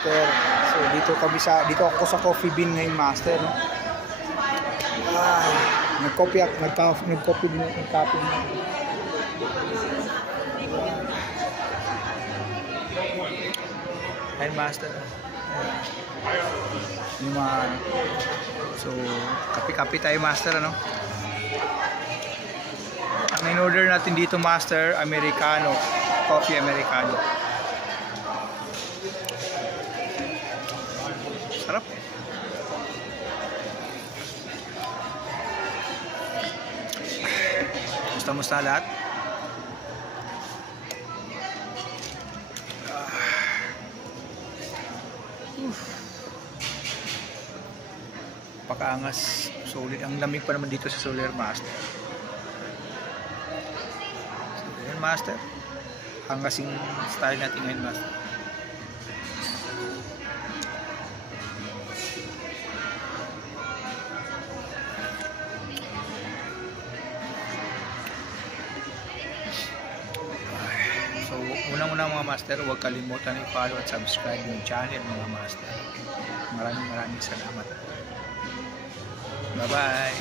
master. So dito ako sa Coffee Bean ngayon, master, no? Nag-coffee din. Ayan, master. Yung mga, so kape-kape tayo, master, ano? Ang in-order natin dito, master, Americano, coffee Americano. Sarap. Musta lahat? Pakaangas, solid. Ang lamig pa naman dito sa Solar, master. So, yan, master. Angasing style natin ngayon, master. So, unang-una mga master, huwag kalimutan i-follow at subscribe yung channel, mga master. Maraming salamat. Bye-bye.